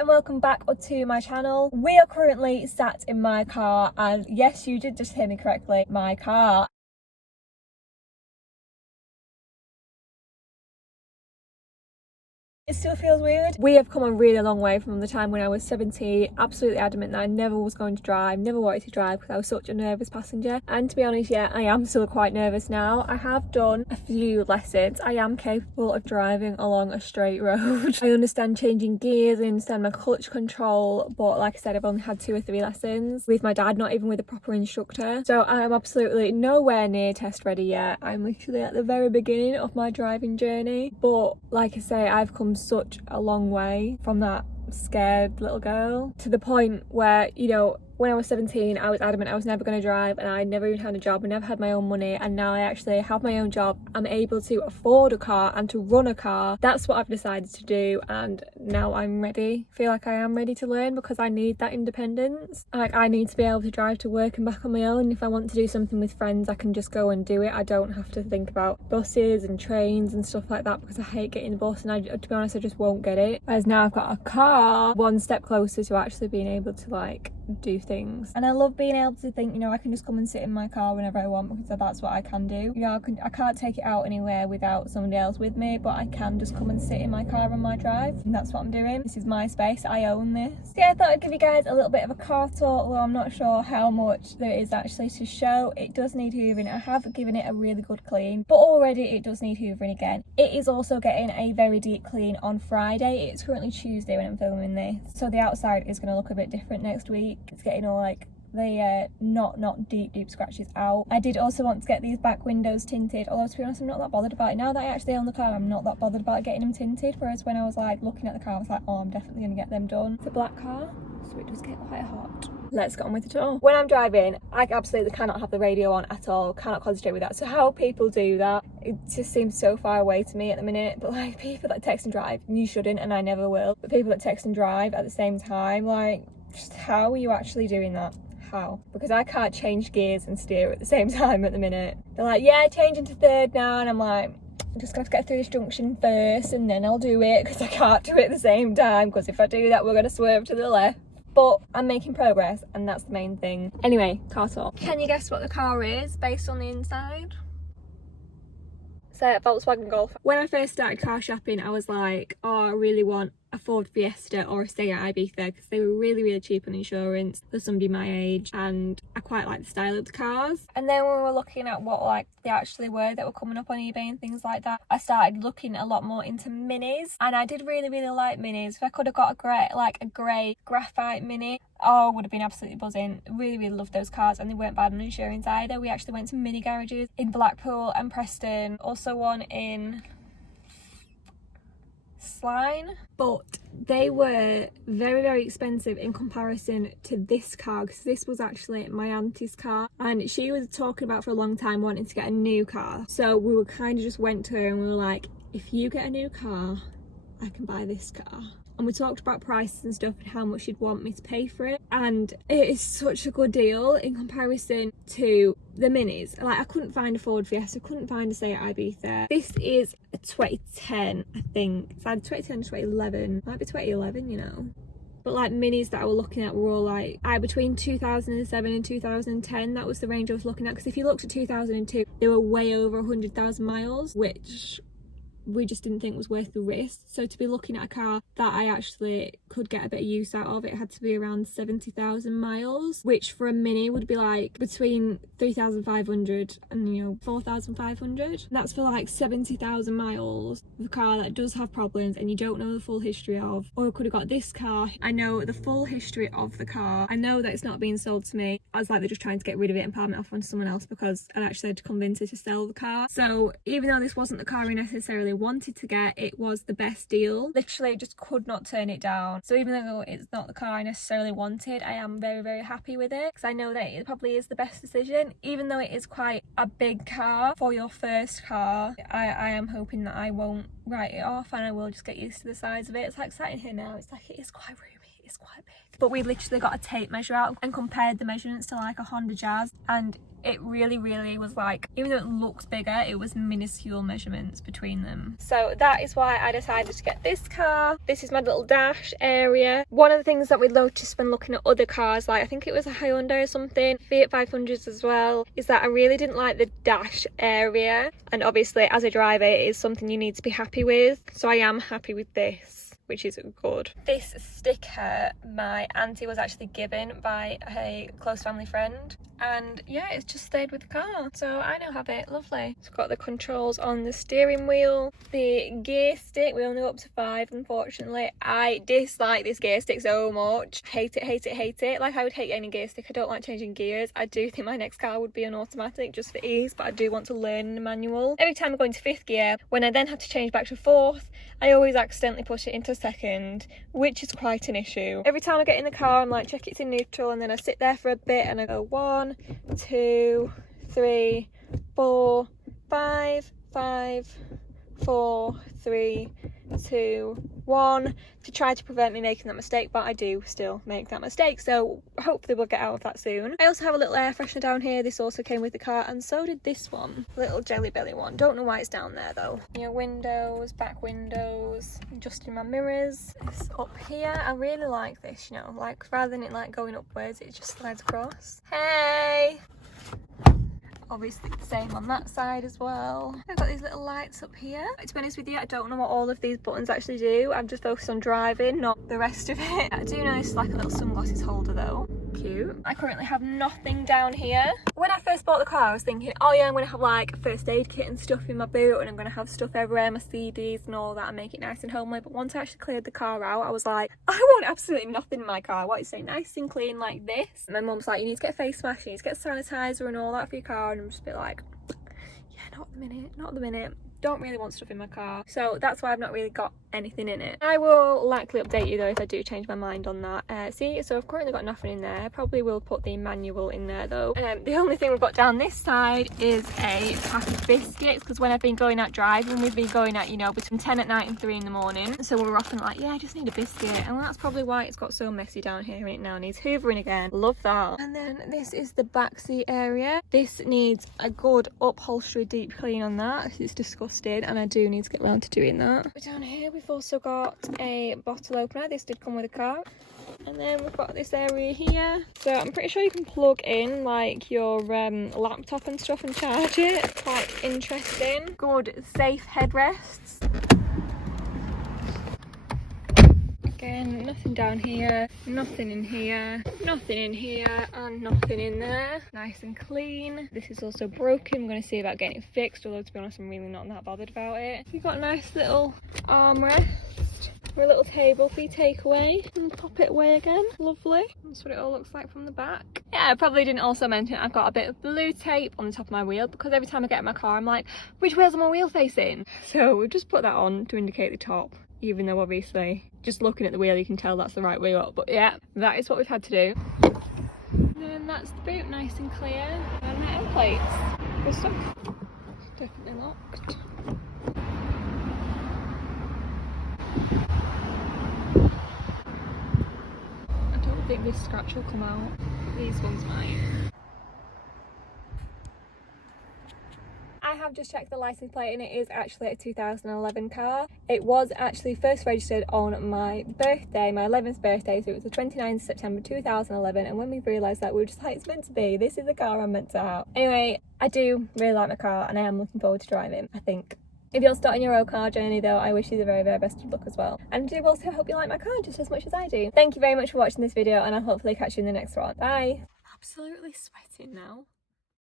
and welcome back to my channel. We are currently sat in my car, and yes, you did just hear me correctly, my car. It still feels weird. We have come a really long way from the time when I was 17, absolutely adamant that I never was going to drive, never wanted to drive because I was such a nervous passenger. And to be honest, yeah, I am still quite nervous now. I have done a few lessons. I am capable of driving along a straight road. I understand changing gears, I understand my clutch control, but like I said, I've only had 2 or 3 lessons with my dad, not even with a proper instructor. So I am absolutely nowhere near test ready yet. I'm literally at the very beginning of my driving journey. But like I say, I've come such a long way from that scared little girl to the point where, you know, when I was 17, I was adamant I was never going to drive, and I never even had a job. I never had my own money, and now I actually have my own job. I'm able to afford a car and to run a car. That's what I've decided to do, and now I'm ready. I feel like I am ready to learn because I need that independence. Like, I need to be able to drive to work and back on my own. If I want to do something with friends, I can just go and do it. I don't have to think about buses and trains and stuff like that because I hate getting the bus, and to be honest, I just won't get it. Whereas now I've got a car, one step closer to actually being able to like do things. And I love being able to think, you know, I can just come and sit in my car whenever I want because that's what I can do. You know, I can't take it out anywhere without somebody else with me, but I can just come and sit in my car on my drive, and that's what I'm doing. This is my space, I own this. So yeah, I thought I'd give you guys a little bit of a car tour, although I'm not sure how much there is actually to show. It does need hoovering. I have given it a really good clean, but already it does need hoovering again. It is also getting a very deep clean on Friday. It's currently Tuesday when I'm filming this, so the outside is going to look a bit different next week. It's getting all like the not deep scratches out. I did also want to get these back windows tinted, although to be honest, I'm not that bothered about it. Now that I actually own the car, I'm not that bothered about getting them tinted, whereas when I was like looking at the car, I was like, oh, I'm definitely going to get them done. It's a black car, so it does get quite hot. Let's get on with the tour. When I'm driving, I absolutely cannot have the radio on at all, cannot concentrate with that. So how people do that, it just seems so far away to me at the minute. But like, people that text and drive, you shouldn't, and I never will, but people that text and drive at the same time, like, just how are you actually doing that? How? Because I can't change gears and steer at the same time at the minute. They're like, yeah, change into third now, and I'm like, I'm just gonna have to get through this junction first and then I'll do it, because I can't do it at the same time, because if I do that, we're gonna swerve to the left. But I'm making progress, and that's the main thing. Anyway, car talk. Can you guess what the car is based on the inside? It's a Volkswagen Golf. When I first started car shopping, I was like, oh, I really want a Ford Fiesta or a Seat Ibiza because they were really cheap on insurance for somebody my age, and I quite like the style of the cars. And then when we were looking at what like they actually were that were coming up on eBay and things like that, I started looking a lot more into minis, and I did really like minis. If I could have got a grey graphite mini, oh, would have been absolutely buzzing. Really loved those cars, and they weren't bad on insurance either. We actually went to mini garages in Blackpool and Preston, also one in Sline, but they were very expensive in comparison to this car, because this was actually my auntie's car, and she was talking about for a long time wanting to get a new car. So we were kind of just went to her and we were like, if you get a new car, I can buy this car. And we talked about prices and stuff and how much she'd want me to pay for it, and it is such a good deal in comparison to the minis. Like, I couldn't find a Ford Fiesta, couldn't find a Seat Ibiza. This is a 2010, I think. It's either 2010 or 2011, might be 2011, you know. But like, minis that I were looking at were all like between 2007 and 2010. That was the range I was looking at, because if you looked at 2002, they were way over 100,000 miles, which we just didn't think was worth the risk. So to be looking at a car that I actually could get a bit of use out of, it had to be around 70,000 miles, which for a mini would be like between 3,500 and, you know, 4,500. That's for like 70,000 miles of a car that does have problems and you don't know the full history of. Or I could have got this car, I know the full history of the car, I know that it's not being sold to me. I was like, they're just trying to get rid of it and palm it off onto someone else, because I actually had to convince her to sell the car. So even though this wasn't the car I necessarily wanted to get, it was the best deal. Literally just could not turn it down. So even though it's not the car I necessarily wanted, I am very happy with it, because I know that it probably is the best decision. Even though it is quite a big car for your first car, I am hoping that I won't write it off and I will just get used to the size of it. It's like sat in here now, it's like it is quite roomy, it's quite big. But we literally got a tape measure out and compared the measurements to like a Honda Jazz, and it really was like, even though it looks bigger, it was minuscule measurements between them. So that is why I decided to get this car. This is my little dash area. One of the things that we noticed when looking at other cars, like I think it was a Hyundai or something, Fiat 500s as well, is that I really didn't like the dash area, and obviously as a driver it is something you need to be happy with, so I am happy with this, which is good. This sticker my auntie was actually given by a close family friend, and yeah, it's just stayed with the car, so I now have it. Lovely. It's got the controls on the steering wheel, the gear stick, we only go up to 5 unfortunately. I dislike this gear stick so much. Hate it. Like I would hate any gear stick. I don't like changing gears. I do think my next car would be an automatic just for ease, but I do want to learn the manual. Every time I go into 5th gear, when I then have to change back to 4th, I always accidentally push it into 2nd, which is quite an issue. Every time I get in the car, I'm like, check it's in neutral, and then I sit there for a bit and I go 1, 2, 3, 4, 5, 4, 3, 2, 1 to try to prevent me making that mistake, but I do still make that mistake, so hopefully we'll get out of that soon. I also have a little air freshener down here. This also came with the car, and so did this one, little Jelly Belly one. Don't know why it's down there though. Your windows, back windows, adjusting my mirrors. This up here, I really like this, you know, like rather than it like going upwards, it just slides across. Hey! Obviously the same on that side as well. I've got these little lights up here. To be honest with you, I don't know what all of these buttons actually do. I'm just focused on driving, not the rest of it. I do know this is like a little sunglasses holder though. Cute. I currently have nothing down here. When I first bought the car, I was thinking, oh yeah, I'm gonna have like a first aid kit and stuff in my boot, and I'm gonna have stuff everywhere, my CDs and all that, and make it nice and homely. But once I actually cleared the car out, I was like, I want absolutely nothing in my car. What is say nice and clean like this? And my mum's like, you need to get a face mask, you need to get sanitizer and all that for your car, and I'm just a bit like, yeah, not at the minute. Don't really want stuff in my car, so that's why I've not really got anything in it. I will likely update you though if I do change my mind on that. See, so I've currently got nothing in there. I probably will put the manual in there though. The only thing we've got down this side is a pack of biscuits, because when I've been going out driving, we've been going out, you know, between 10 at night and 3 in the morning, so we're often like, yeah, I just need a biscuit, and that's probably why it's got so messy down here, and it now needs hoovering again. Love that. And then this is the backseat area. This needs a good upholstery deep clean on that. It's disgusting, and I do need to get around to doing that. But down here we've also got a bottle opener. This did come with a car. And then we've got this area here, so I'm pretty sure you can plug in like your laptop and stuff and charge it. Quite interesting. Good safe headrests. Again, nothing down here, nothing in here, nothing in here, and nothing in there. Nice and clean. This is also broken. I'm going to see about getting it fixed, although to be honest I'm really not that bothered about it. You've got a nice little armrest for a little table for your takeaway, and pop it away again. Lovely. That's what it all looks like from the back. Yeah, I probably didn't also mention I've got a bit of blue tape on the top of my wheel, because every time I get in my car I'm like, which wheel's my wheel facing? So we've just put that on to indicate the top, even though obviously just looking at the wheel you can tell that's the right wheel up. But yeah, that is what we've had to do. And then that's the boot, nice and clear, and the end plates. Good stuff. It's definitely locked. I don't think this scratch will come out. These ones might. I have just checked the license plate, and it is actually a 2011 car. It was actually first registered on my birthday, my 11th birthday, so it was the 29th September 2011, and when we realised that, we were just like, it's meant to be, this is a car I'm meant to have. Anyway, I do really like my car, and I am looking forward to driving, I think. If you're starting your own car journey though, I wish you the very, very best of luck as well. And I do also hope you like my car just as much as I do. Thank you very much for watching this video, and I'll hopefully catch you in the next one. Bye! I'm absolutely sweating now.